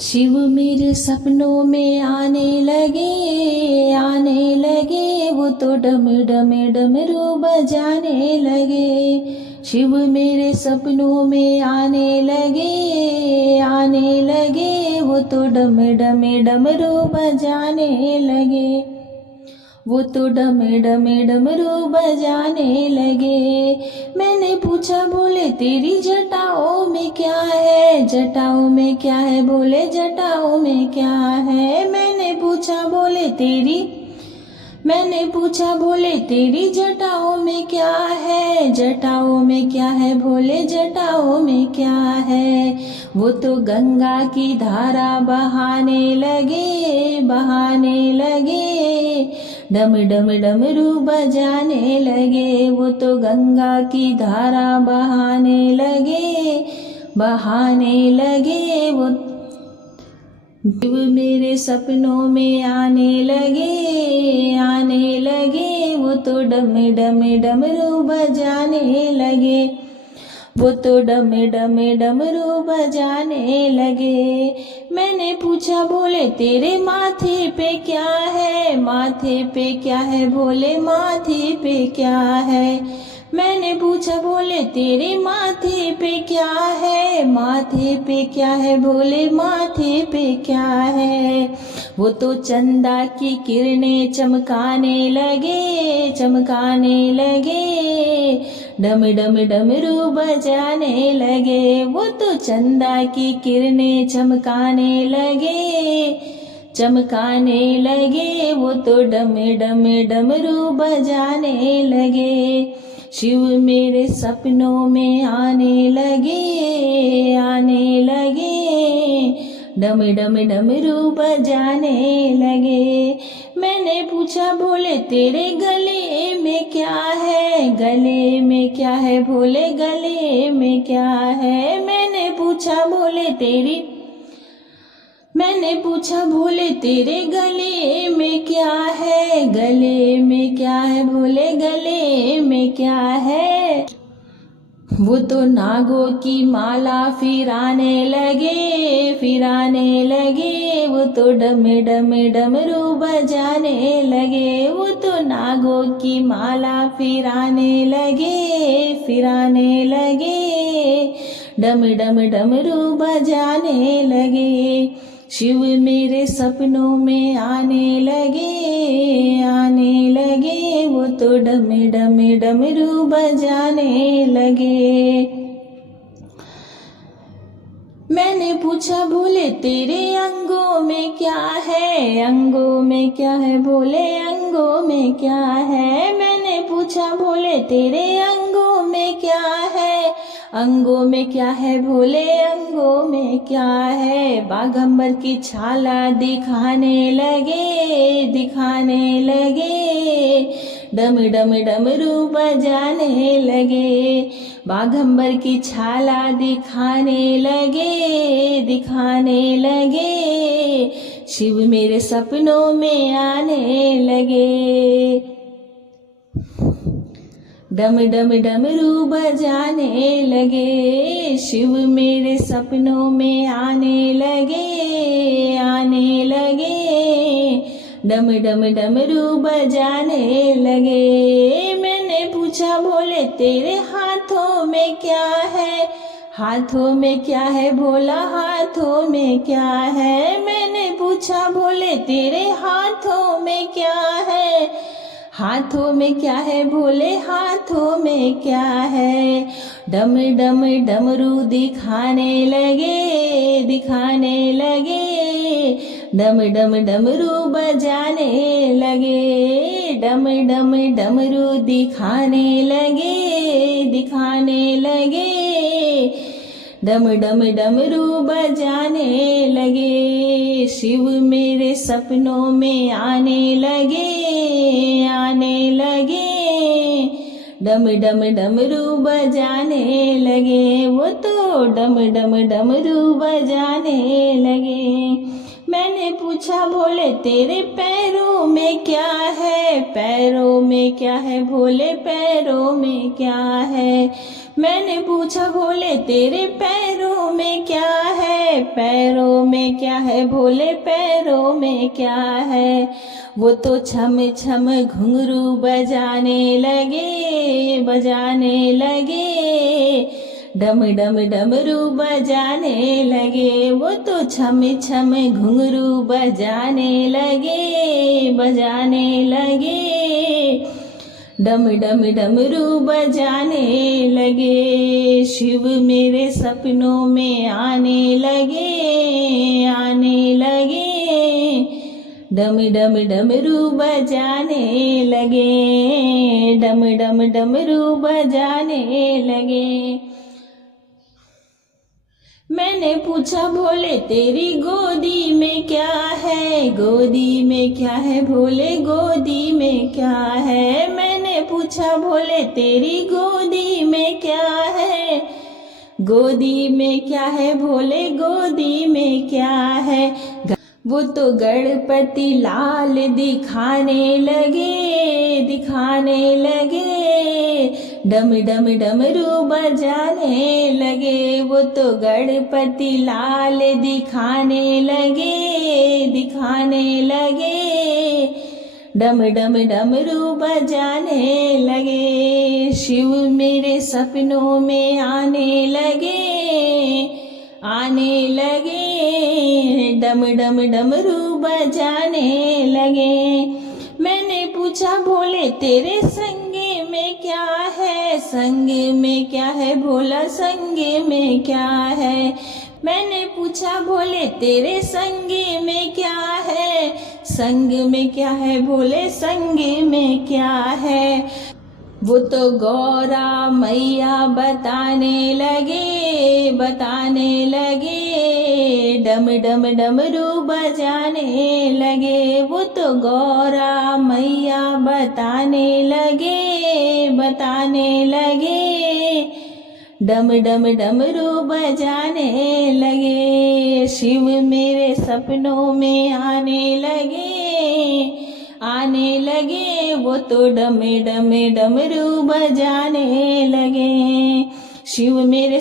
शिव मेरे सपनों में आने लगे वो तो डम डम डमरू बजाने लगे। शिव मेरे सपनों में आने लगे वो तो डम डम डमरू बजाने लगे। वो तो डम डम डमरू बजाने लगे। मैंने पूछा बोले तेरी जटाओं में क्या है, जटाओं में क्या है, बोले जटाओं में क्या है। मैंने पूछा बोले तेरी जटाओं में क्या है, जटाओं में क्या है, बोले जटाओं में क्या है। वो तो गंगा की धारा बहाने लगे, डम डम डमरू बजाने लगे। वो तो गंगा की धारा बहाने लगे वो शिव मेरे सपनों में आने लगे वो तो डम डम डमरू बजाने लगे। वो तो डम डम डमरू बजाने लगे। मैंने पूछा बोले तेरे माथे पे क्या है, माथे पे क्या है, बोले माथे पे क्या है। मैंने पूछा बोले तेरे माथे पे क्या है, माथे पे क्या है, बोले माथे पे क्या है। वो तो चंदा की किरणें चमकाने लगे, डम डम डमरू बजाने लगे। वो तो चंदा की किरणें चमकाने लगे वो तो डम डम डमरू बजाने लगे। शिव मेरे सपनों में आने लगे डम डम डमरू बजाने लगे। मैंने पूछा बोले तेरे गले में क्या है, गले में क्या है, बोले गले में क्या है। मैंने पूछा बोले तेरे गले में क्या है, गले में क्या है, बोले गले में क्या है। वो तो नागों की माला फिराने लगे वो तो डम डम डमरू बजाने लगे। वो तो नागों की माला फिराने लगे डम डम डमरू बजाने लगे। शिव मेरे सपनों में आने लगे वो तो डम डम डमरू बजाने लगे। मैंने पूछा बोले तेरे अंगों में क्या है, अंगों में क्या है, बोले अंगों में क्या है। मैंने पूछा बोले तेरे अंगों में क्या है, अंगों में क्या है, बोले अंगों में क्या है। बाघंबर की छाला दिखाने लगे डम डम डमरू बजाने लगे। बाघंबर की छाला दिखाने लगे शिव मेरे सपनों में आने लगे। डम डम डमरू बजाने लगे शिव मेरे सपनों में आने लगे डम डम डमरू बजाने लगे। मैंने पूछा बोले तेरे हाथों में क्या है, हाथों में क्या है, भोला हाथों में क्या है। मैंने पूछा बोले तेरे हाथों में क्या है, हाथों में क्या है, भोले हाथों में क्या है। डम डम डमरू दिखाने लगे डम डम डमरू बजाने लगे। डम डम डमरू दिखाने लगे डम डम डमरू बजाने लगे। शिव मेरे सपनों में आने लगे डम डम डमरू बजाने लगे। वो तो डम डम डमरू बजाने लगे। मैंने पूछा भोले तेरे पैरों में क्या है, पैरों में क्या है भोले पैरों में क्या है। मैंने पूछा भोले तेरे पैरों में क्या है, पैरों में क्या है भोले पैरों में क्या है। वो तो छम छम घुंघरू बजाने लगे, डम डम डमरू बजाने लगे। वो तो छम छम घुंघरू बजाने लगे, डम डम डमरू बजाने लगे। शिव मेरे सपनों में आने लगे, डम डम डमरू बजाने लगे, डम डम डमरू बजाने लगे। मैंने पूछा भोले तेरी गोदी में क्या है, गोदी में क्या है भोले गोदी में क्या है। मैंने पूछा भोले तेरी गोदी में क्या है, गोदी में क्या है भोले गोदी में क्या है। वो तो गणपति लाल दिखाने लगे, डम डम डमरू बजाने लगे। वो तो गणपति लाल दिखाने लगे, डम डम डमरू बजाने लगे। शिव मेरे सपनों में आने लगे, डम डम डमरू बजाने लगे। मैंने पूछा भोले तेरे संग में क्या है, संग में क्या है भोला संग में क्या है। मैंने पूछा भोले तेरे संग में क्या है, संग में क्या है भोले संग में क्या है। वो तो गौरा मैया बताने लगे, डम डम डमरू बजाने लगे। वो तो गौरा मैया बताने लगे, डम डम डमरू बजाने लगे। शिव मेरे सपनों में आने लगे, वो तो डम डम डमरू बजाने लगे। शिव मेरे